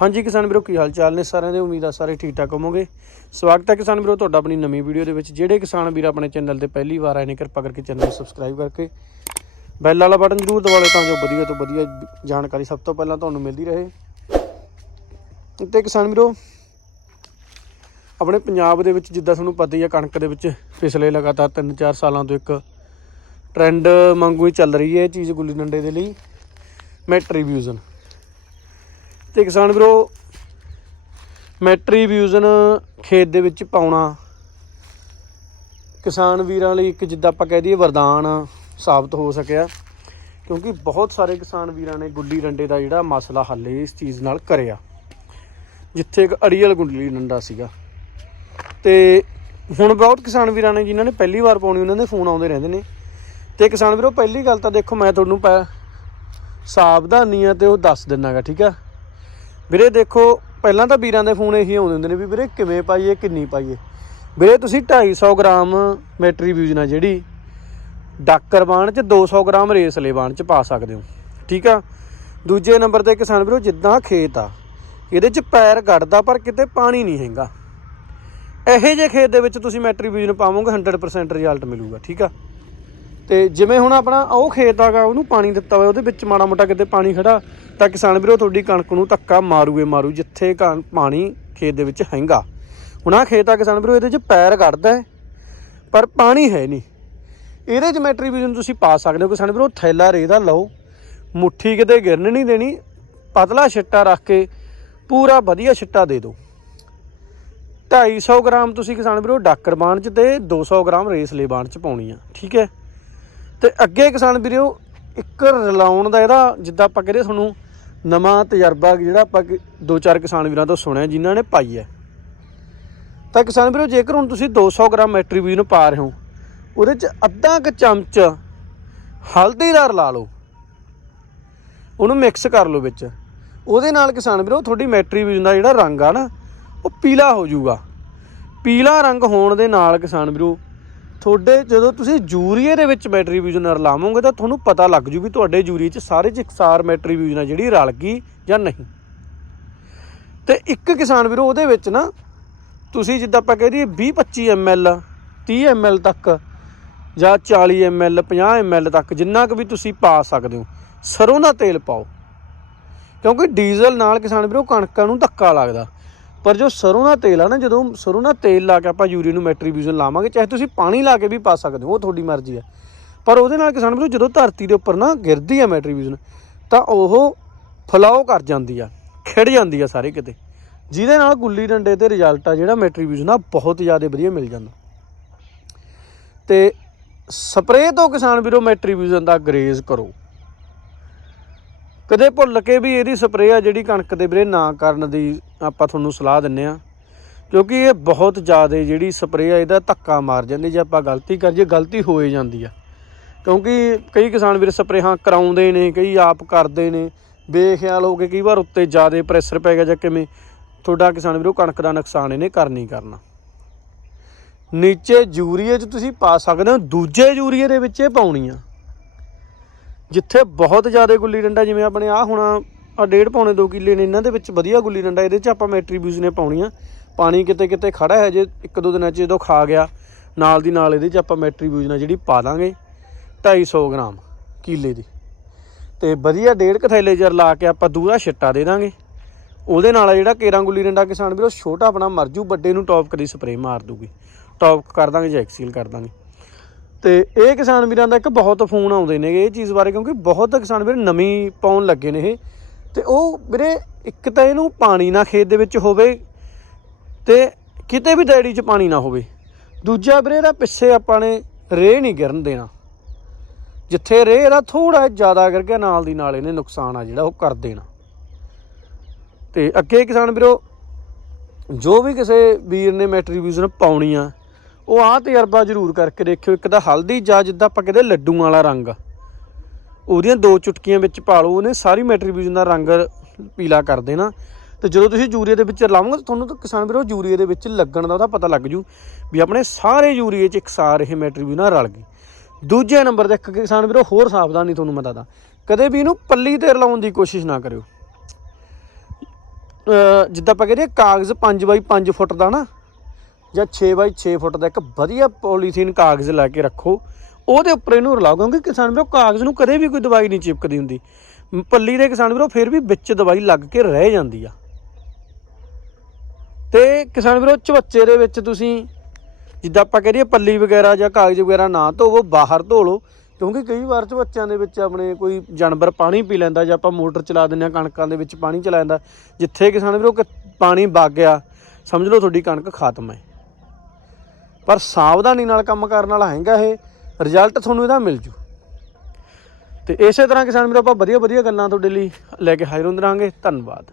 ਹਾਂਜੀ ਕਿਸਾਨ ਵੀਰੋ, ਕੀ ਹਾਲ ਚਾਲ ਨੇ ਸਾਰਿਆਂ ਦੇ? ਉਮੀਦ ਆ ਸਾਰੇ ਠੀਕ ਠਾਕ ਹੋਵੋਗੇ। ਸਵਾਗਤ ਹੈ ਕਿਸਾਨ ਵੀਰੋ, ਤੁਹਾਡਾ ਆਪਣੀ ਨਵੀਂ ਵੀਡੀਓ ਦੇ ਵਿੱਚ। ਜਿਹੜੇ ਕਿਸਾਨ ਵੀਰ ਆਪਣੇ ਚੈਨਲ ਤੇ ਪਹਿਲੀ ਵਾਰ ਆਏ ਨੇ, ਕਿਰਪਾ ਕਰਕੇ ਚੈਨਲ ਨੂੰ ਸਬਸਕ੍ਰਾਈਬ ਕਰਕੇ ਬੈਲ ਵਾਲਾ ਬਟਨ ਜ਼ਰੂਰ ਦਬਾ ਲਓ ਤਾਂ ਜੋ ਵਧੀਆ ਤੋਂ ਵਧੀਆ ਜਾਣਕਾਰੀ ਸਭ ਤੋਂ ਪਹਿਲਾਂ ਤੁਹਾਨੂੰ ਮਿਲਦੀ ਰਹੇ। ਤੇ ਕਿਸਾਨ ਵੀਰੋ, ਆਪਣੇ ਪੰਜਾਬ ਦੇ ਵਿੱਚ ਜਿੱਦਾਂ ਤੁਹਾਨੂੰ ਪਤਾ ਹੀ ਆ, ਕਣਕ ਦੇ ਵਿੱਚ ਪਿਛਲੇ ਲਗਾਤਾਰ 3-4 ਸਾਲਾਂ ਤੋਂ ਇੱਕ ਟ੍ਰੈਂਡ ਵਾਂਗੂ ਹੀ ਚੱਲ ਰਹੀ ਹੈ ਇਹ ਚੀਜ਼ ਗੁੱਲੀ ਡੰਡੇ ਦੇ ਲਈ ਮੈਟਰੀਬਿਊਜ਼ਨ ਤੇ ਕਿਸਾਨ ਵੀਰੋ ਮੈਟਰੀਬਿਊਜ਼ਨ ਖੇਤ ਦੇ ਵਿੱਚ ਪਾਉਣਾ। ਕਿਸਾਨ ਵੀਰਾਂ ਲਈ ਇੱਕ ਜਿੱਦਾਂ ਆਪਾਂ ਕਹਿ ਦਈਏ ਵਰਦਾਨ ਸਾਬਤ ਹੋ ਸਕਿਆ, ਕਿਉਂਕਿ ਬਹੁਤ ਸਾਰੇ ਕਿਸਾਨ ਵੀਰਾਂ ਨੇ ਗੁੱਲੀ ਡੰਡੇ ਦਾ ਜਿਹੜਾ ਮਸਲਾ ਹੱਲ ਇਸ ਚੀਜ਼ ਨਾਲ ਕਰਿਆ, ਜਿੱਥੇ ਇੱਕ ਅੜੀਅਲ ਗੁੱਲੀ ਡੰਡਾ ਸੀਗਾ। ਤੇ ਹੁਣ ਬਹੁਤ ਕਿਸਾਨ ਵੀਰਾਂ ਨੇ ਜਿਨ੍ਹਾਂ ਨੇ ਪਹਿਲੀ ਵਾਰ ਪਾਉਣੀ, ਉਹਨਾਂ ਦੇ ਫੋਨ ਆਉਂਦੇ ਰਹਿੰਦੇ ਨੇ। ਤੇ ਕਿਸਾਨ ਵੀਰੋ, ਪਹਿਲੀ ਗੱਲ ਤਾਂ ਦੇਖੋ, ਮੈਂ ਤੁਹਾਨੂੰ ਪੈ, ਸਾਵਧਾਨੀਆਂ ਤੇ ਉਹ ਦੱਸ ਦਿੰਨਾਗਾ, ਠੀਕ ਆ? ਵੀਰੇ ਦੇਖੋ, ਪਹਿਲਾਂ ਤਾਂ ਵੀਰਾਂ ਦੇ ਫੋਨ ਇਹੀ ਆਉਂਦੇ ਹੁੰਦੇ ਨੇ ਵੀ ਵੀਰੇ ਕਿਵੇਂ ਪਾਈਏ, ਕਿੰਨੀ ਪਾਈਏ। ਵੀਰੇ ਤੁਸੀਂ 250 ਗ੍ਰਾਮ ਮੈਟਰੀਬਿਊਜ਼ਨ ਆ ਜਿਹੜੀ, ਡਾਕਰ ਬਾਣ ਚ 200 ਗ੍ਰਾਮ ਰੇਸਲੇ ਬਾਣ ਚ ਪਾ ਸਕਦੇ ਹੋ, ਠੀਕ ਆ? ਦੂਜੇ ਨੰਬਰ ਤੇ ਕਿਸਾਨ ਵੀਰੋ, ਜਿੱਦਾਂ ਖੇਤ ਆ, ਇਹਦੇ ਚ ਪੈਰ ਗੜਦਾ ਪਰ ਕਿਤੇ ਪਾਣੀ ਨਹੀਂ ਹੈਗਾ। ਇਹੋ ਜਿਹੇ ਖੇਤ ਦੇ ਵਿੱਚ ਤੁਸੀਂ ਮੈਟਰੀ ਮੈਟਰੀਬਿਊਜ਼ਨ ਪਾਵੋਗੇ 100% ਰਿਜ਼ਲਟ ਮਿਲੂਗਾ, ਠੀਕ ਆ? ਤੇ ਜਿਵੇਂ ਹੁਣ ਆਪਣਾ ਉਹ ਖੇਤ ਆਗਾ, ਉਹਨੂੰ ਪਾਣੀ ਦਿੱਤਾ ਹੋਇਆ, ਉਹਦੇ ਵਿੱਚ ਮਾੜਾ ਮੋਟਾ ਕਿਤੇ ਪਾਣੀ ਖੜਾ, ਤਾਂ ਕਿਸਾਨ ਵੀਰੋ ਤੁਹਾਡੀ ਕਣਕ ਨੂੰ ਧੱਕਾ ਮਾਰੂਏ ਮਾਰੂ, ਜਿੱਥੇ ਕਣ- ਪਾਣੀ ਖੇਤ ਦੇ ਵਿੱਚ ਹੈਗਾ। ਹੁਣ ਆ ਖੇਤ ਆ ਕਿਸਾਨ ਵੀਰੋ, ਇਹਦੇ 'ਚ ਪੈਰ ਕੱਢਦਾ ਪਰ ਪਾਣੀ ਹੈ ਨਹੀਂ। ਇਹਦੇ 'ਚ ਮੈਟਰੀਬਿਊਜ਼ਨ ਤੁਸੀਂ ਪਾ ਸਕਦੇ ਹੋ ਕਿਸਾਨ ਵੀਰੋ, ਥੈਲਾ ਰੇ ਦਾ ਲਓ, ਮੁੱਠੀ ਕਿਤੇ ਗਿਰਨ ਨਹੀਂ ਦੇਣੀ, ਪਤਲਾ ਛਿੱਟਾ ਰੱਖ ਕੇ ਪੂਰਾ ਵਧੀਆ ਛਿੱਟਾ ਦੇ ਦਿਓ। 250 ਗ੍ਰਾਮ ਤੁਸੀਂ ਕਿਸਾਨ ਵੀਰੋ, ਡਾਕਰ ਬਾਣ ਚ ਤੇ 200 ਗ੍ਰਾਮ ਰੇਸਲੇ ਬਾਣ ਚ ਪਾਉਣੀ ਆ, ਠੀਕ ਹੈ? ਤੇ ਅੱਗੇ ਕਿਸਾਨ ਵੀਰੋ, ਇੱਕ ਰਲਾਉਣ ਦਾ ਇਹਦਾ, ਜਿੱਦਾਂ ਆਪਾਂ ਕਹਿੰਦੇ ਤੁਹਾਨੂੰ, ਨਵਾਂ ਤਜਰਬਾ ਜਿਹੜਾ ਆਪਾਂ ਕਿ- ਦੋ ਚਾਰ ਕਿਸਾਨ ਵੀਰਾਂ ਤੋਂ ਸੁਣਿਆ, ਜਿਨ੍ਹਾਂ ਨੇ ਪਾਈ ਹੈ। ਤਾਂ ਕਿਸਾਨ ਵੀਰੋ, ਜੇਕਰ ਹੁਣ ਤੁਸੀਂ 200 ਗ੍ਰਾਮ ਮੈਟਰੀਬਿਊਨ ਪਾ ਰਹੇ ਹੋ, ਉਹਦੇ ਚ ਅੱਧਾ ਕੁ ਚਮਚ ਹਲਦੀ ਦਾ ਰਲਾ ਲਓ। ਉਹਨੂੰ ਮਿਕਸ ਕਰ ਲਓ ਵਿੱਚ। ਉਹਦੇ ਨਾਲ ਕਿਸਾਨ ਵੀਰੋ, ਤੁਹਾਡੀ ਮੈਟਰੀਬਿਊਨ ਦਾ ਜਿਹੜਾ ਰੰਗ ਆ ਨਾ, ਉਹ ਪੀਲਾ ਹੋ ਜਾਊਗਾ। ਪੀਲਾ ਰੰਗ ਹੋਣ ਦੇ ਨਾਲ ਕਿਸਾਨ ਵੀਰੋ ਤੁਹਾਡੇ ਜਦੋਂ ਤੁਸੀਂ ਯੂਰੀਏ ਦੇ ਵਿੱਚ ਮੈਟਰੀਬਿਊਜ਼ਨ ਰਲਾਵੋਗੇ ਤਾਂ ਤੁਹਾਨੂੰ ਪਤਾ ਲੱਗ ਜੂ ਵੀ ਤੁਹਾਡੇ ਯੂਰੀਏ 'ਚ ਸਾਰੇ 'ਚ ਇਕਸਾਰ ਮੈਟਰੀਬਿਊਜ਼ਨ ਆ ਜਿਹੜੀ ਰਲ ਗਈ ਜਾਂ ਨਹੀਂ। ਤੇ ਇੱਕ ਕਿਸਾਨ ਵੀਰੋ, ਉਹਦੇ ਵਿੱਚ ਨਾ ਤੁਸੀਂ ਜਿੱਦਾਂ ਆਪਾਂ ਕਹਿ ਦਈਏ 20 25 ml 30 ml ਤੱਕ ਜਾਂ 40 ml 50 ml ਤੱਕ ਜਿੰਨਾ ਕੁ ਵੀ ਤੁਸੀਂ ਪਾ ਸਕਦੇ ਹੋ, ਸਰੋਂ ਦਾ ਤੇਲ ਪਾਓ। ਕਿਉਂਕਿ ਡੀਜ਼ਲ ਨਾਲ ਕਿਸਾਨ ਵੀਰੋ, ਕਣਕਾਂ ਨੂੰ ਧੱਕਾ ਲੱਗਦਾ। ਪਰ ਜੋ ਸਰੋਂ ਦਾ ਤੇਲ ਆ ਨਾ, ਜਦੋਂ ਸਰੋਂ ਦਾ ਤੇਲ ਲਾ ਕੇ ਆਪਾਂ ਯੂਰੀ ਨੂੰ ਮੈਟਰੀਬਿਊਜ਼ਨ ਲਾਵਾਂਗੇ, ਚਾਹੇ ਤੁਸੀਂ ਪਾਣੀ ਲਾ ਕੇ ਵੀ ਪਾ ਸਕਦੇ ਹੋ, ਉਹ ਤੁਹਾਡੀ ਮਰਜ਼ੀ ਆ। ਪਰ ਉਹਦੇ ਨਾਲ ਕਿਸਾਨ ਵੀਰੋ, ਜਦੋਂ ਧਰਤੀ ਦੇ ਉੱਪਰ ਨਾ ਗਿਰਦੀ ਆ ਮੈਟਰੀਬਿਊਜ਼ਨ ਤਾਂ ਉਹ ਫਲਾਓ ਕਰ ਜਾਂਦੀ ਆ, ਖਿੜ ਜਾਂਦੀ ਆ ਸਾਰੇ ਕਿਤੇ। ਜਿਹਦੇ ਨਾਲ ਗੁੱਲੀ ਡੰਡੇ ਤੇ ਰਿਜ਼ਲਟ ਆ ਜਿਹੜਾ ਮੈਟਰੀਬਿਊਜ਼ਨ ਆ, ਬਹੁਤ ਜ਼ਿਆਦਾ ਵਧੀਆ ਮਿਲ ਜਾਂਦਾ। ਤੇ ਸਪਰੇਅ ਤੋਂ ਕਿਸਾਨ ਵੀਰੋ ਮੈਟਰੀਬਿਊਜ਼ਨ ਦਾ ਗਰੇਜ਼ ਕਰੋ। ਕਦੇ ਭੁੱਲ ਕੇ ਵੀ ਇਹਦੀ ਸਪਰੇਅ ਆ ਜਿਹੜੀ ਕਣਕ ਦੇ ਵੀਰੇ ਨਾ ਕਰਨ ਦੀ ਆਪਾਂ ਤੁਹਾਨੂੰ ਸਲਾਹ ਦਿੰਨੇ ਆ ਕਿਉਂਕਿ ਇਹ ਬਹੁਤ ਜ਼ਿਆਦਾ ਜਿਹੜੀ ਸਪਰੇਅ ਆ, ਇਹਦਾ ਧੱਕਾ ਮਾਰ ਜਾਂਦੀ, ਜੇ ਆਪਾਂ ਗਲਤੀ ਕਰੀਏ ਗਲਤੀ ਹੋ ਜਾਂਦੀ ਆ। ਕਿਉਂਕਿ ਕਈ ਕਿਸਾਨ ਵੀਰ ਸਪਰੇਹਾਂ ਕਰਾਉਂਦੇ ਨੇ, ਕਈ ਆਪ ਕਰਦੇ ਨੇ। ਬੇਖਿਆਲ ਹੋ ਕੇ ਕਈ ਵਾਰ ਉੱਤੇ ਜ਼ਿਆਦਾ ਪ੍ਰੈਸ਼ਰ ਪੈ ਗਿਆ ਜਾਂ ਕਿਵੇਂ, ਤੁਹਾਡਾ ਕਿਸਾਨ ਵੀਰੋ ਕਣਕ ਦਾ ਨੁਕਸਾਨ ਇਹਨੇ ਕਰਨੀ ਕਰਨਾ। ਨੀਚੇ ਯੂਰੀਏ 'ਚ ਤੁਸੀਂ ਪਾ ਸਕਦੇ ਹੋ, ਦੂਜੇ ਯੂਰੀਏ ਦੇ ਵਿੱਚ ਇਹ ਪਾਉਣੀ ਆ। ਜਿੱਥੇ ਬਹੁਤ ਜ਼ਿਆਦਾ ਗੁੱਲੀ ਡੰਡਾ, ਜਿਵੇਂ ਆਪਣੇ ਆ ਹੁਣ ਆ ਡੇਢ ਪੌਣੇ 2 ਕਿੱਲੇ ਨੇ, ਇਹਨਾਂ ਦੇ ਵਿੱਚ ਵਧੀਆ ਗੁੱਲੀ ਡੰਡਾ, ਇਹਦੇ 'ਚ ਆਪਾਂ ਮੈਟਰੀਬਿਊਜ਼ ਨੇ ਪਾਉਣੀ ਆ। ਪਾਣੀ ਕਿਤੇ ਕਿਤੇ ਖੜਾ ਹੈ, ਜੇ ਇੱਕ ਦੋ ਦਿਨਾਂ 'ਚ ਜਦੋਂ ਖਾ ਗਿਆ, ਨਾਲ ਦੀ ਨਾਲ ਇਹਦੇ 'ਚ ਆਪਾਂ ਮੈਟਰੀਬਿਊਜ਼ ਨਾਲ ਜਿਹੜੀ ਪਾ ਦਾਂਗੇ 250 ਗ੍ਰਾਮ ਕਿੱਲੇ ਦੀ। ਤੇ ਵਧੀਆ ਡੇਢ ਕੁ ਥੈਲੇ ਜਰ ਲਾ ਕੇ ਆਪਾਂ ਦੂਰਾ ਛਿੱਟਾ ਦੇ ਦਾਂਗੇ। ਉਹਦੇ ਨਾਲ ਜਿਹੜਾ ਕੇਰਾਂ ਗੁੱਲੀ ਡੰਡਾ ਕਿਸਾਨ ਵੀਰੋ, ਛੋਟਾ ਆਪਣਾ ਮਰਜੂ ਵੱਡੇ ਨੂੰ ਟੌਪ ਕਦੀ ਸਪਰੇਅ ਮਾਰ ਦੂਗੀ। ਟੌਪ ਕਰ ਦਾਂਗੇ ਜਾਂ ਐਕਸੀਲ ਕਰ ਦਾਂਗੇ। ਤੇ ਇਹ ਕਿਸਾਨ ਵੀਰਾਂ ਦਾ ਇੱਕ ਬਹੁਤ ਫੋਨ ਆਉਂਦੇ ਨੇ ਇਹ ਚੀਜ਼ ਬਾਰੇ, ਕਿਉਂਕਿ ਬਹੁਤ ਕਿਸਾਨ ਵੀਰ ਨਵੀਂ ਪਾਉਣ ਲੱਗੇ ਨੇ ਇਹ। ਤੇ ਉਹ ਵੀਰੇ, ਇੱਕ ਤਾਂ ਇਹਨੂੰ ਪਾਣੀ ਨਾ ਖੇਤ ਦੇ ਵਿੱਚ ਹੋਵੇ ਤੇ ਕਿਤੇ ਵੀ ਡੈਡੀ 'ਚ ਪਾਣੀ ਨਾ ਹੋਵੇ। ਦੂਜਾ ਵੀਰੇ, ਇਹਦਾ ਪਿੱਛੇ ਆਪਾਂ ਨੇ ਰੇਹ ਨਹੀਂ ਗਿਰਨ ਦੇਣਾ। ਜਿੱਥੇ ਰੇਹ, ਇਹਦਾ ਥੋੜਾ ਜ਼ਿਆਦਾ ਕਰ ਗਿਆ, ਨਾਲ ਦੀ ਨਾਲ ਇਹਨੇ ਨੁਕਸਾਨ ਆ ਜਿਹੜਾ ਉਹ ਕਰ ਦੇਣਾ। ਤੇ ਅੱਗੇ ਕਿਸਾਨ ਵੀਰੋ, ਜੋ ਵੀ ਕਿਸੇ ਵੀਰ ਨੇ ਮੈਟਰੀਬਿਊਜ਼ਨ ਪਾਉਣੀ ਆ ਉਹ ਆਹ ਤਜਰਬਾ ਜ਼ਰੂਰ ਕਰਕੇ ਦੇਖਿਓ, ਇੱਕ ਤਾਂ ਹਲਦੀ ਜਾਂ ਜਿੱਦਾਂ ਆਪਾਂ ਕਹਿੰਦੇ ਲੱਡੂਆਂ ਵਾਲਾ ਰੰਗ। ਉਹਦੀਆਂ ਦੋ ਚੁਟਕੀਆਂ ਵਿੱਚ ਪਾ ਲਓ, ਉਹਨੇ ਸਾਰੀ ਮੈਟਰੀਬਿਊਜ਼ਨ ਦਾ ਰੰਗ ਪੀਲਾ ਕਰ ਦੇਣਾ। ਤੇ ਜਦੋਂ ਤੁਸੀਂ ਯੂਰੀਆ ਦੇ ਵਿੱਚ ਲਾਵੋਗੇ ਤਾਂ ਤੁਹਾਨੂੰ ਤਾਂ ਕਿਸਾਨ ਵੀਰੋ ਯੂਰੀਆ ਦੇ ਵਿੱਚ ਲੱਗਣ ਦਾ ਉਹਦਾ ਪਤਾ ਲੱਗ ਜੂ ਵੀ ਆਪਣੇ ਸਾਰੇ ਯੂਰੀਏ 'ਚ ਇਕਸਾਰ ਇਹ ਮੈਟਰੀਬਿਊਜ਼ਨ ਰਲ ਗਈ। ਦੂਜੇ ਨੰਬਰ ਤੇ ਕਿਸਾਨ ਵੀਰੋ ਹੋਰ ਸਾਵਧਾਨੀ ਤੁਹਾਨੂੰ ਮੈਂ ਦੱਸਦਾ। ਕਦੇ ਵੀ ਇਹਨੂੰ ਪੱਲੀ ਤੇ ਰਲਾਉਣ ਦੀ ਕੋਸ਼ਿਸ਼ ਨਾ ਕਰਿਓ। ਜਿੱਦਾਂ ਆਪਾਂ ਕਹਿੰਦੇ ਕਾਗਜ਼ 5 ਬਾਈ 5 ਫੁੱਟ ਦਾ ਨਾ ਜਾਂ 6 ਬਾਈ 6 ਫੁੱਟ ਦਾ ਇੱਕ ਵਧੀਆ ਪੋਲੀਥੀਨ ਕਾਗਜ਼ ਲਾ ਕੇ ਰੱਖੋ। ਉਹਦੇ ਉੱਪਰ ਇਹਨੂੰ ਰਲਾਓ, ਕਿਉਂਕਿ ਕਿਸਾਨ ਵੀਰੋ ਕਾਗਜ਼ ਨੂੰ ਕਦੇ ਵੀ ਕੋਈ ਦਵਾਈ ਨਹੀਂ ਚਿਪਕਦੀ ਹੁੰਦੀ। ਪੱਲੀ ਦੇ ਕਿਸਾਨ ਵੀਰੋ ਫਿਰ ਵੀ ਵਿੱਚ ਦਵਾਈ ਲੱਗ ਕੇ ਰਹਿ ਜਾਂਦੀ ਆ। ਤੇ ਕਿਸਾਨ ਵੀਰੋ ਚਵੱਚੇ ਦੇ ਵਿੱਚ ਤੁਸੀਂ ਜਿੱਦਾਂ ਆਪਾਂ ਕਹ ਰਹੀਏ ਪੱਲੀ ਵਗੈਰਾ ਜਾਂ ਕਾਗਜ਼ ਵਗੈਰਾ ਨਾ ਧੋਵੋ, ਬਾਹਰ ਧੋ ਲਓ, ਕਿਉਂਕਿ ਕਈ ਵਾਰ ਚਵੱਚਿਆਂ ਦੇ ਵਿੱਚ ਆਪਣੇ ਕੋਈ ਜਾਨਵਰ ਪਾਣੀ ਪੀ ਲੈਂਦਾ ਜਾਂ ਆਪਾਂ ਮੋਟਰ ਚਲਾ ਦਿੰਦੇ ਆ ਕਣਕਾਂ ਦੇ ਵਿੱਚ ਪਾਣੀ ਚਲਾ ਜਾਂਦਾ, ਜਿੱਥੇ ਕਿਸਾਨ ਵੀਰੋ ਪਾਣੀ ਵਗ ਗਿਆ, ਸਮਝ ਲਓ ਤੁਹਾਡੀ ਕਣਕ ਖਤਮ ਹੈ। ਪਰ ਸਾਵਧਾਨੀ ਨਾਲ ਕੰਮ ਕਰਨ ਵਾਲਾ ਹੈਗਾ ਇਹ ਰਿਜ਼ਲਟ ਤੁਹਾਨੂੰ ਇਹਦਾ ਮਿਲ ਜੂ। ਤੇ ਇਸੇ ਤਰ੍ਹਾਂ ਕਿਸਾਨ ਵੀਰੋ, ਆਪਾਂ ਵਧੀਆ ਵਧੀਆ ਗੱਲਾਂ ਤੁਹਾਡੇ ਲਈ ਲੈ ਕੇ ਹਾਜ਼ਰ ਹੁੰਦੇ ਰਹਾਂਗੇ। ਧੰਨਵਾਦ।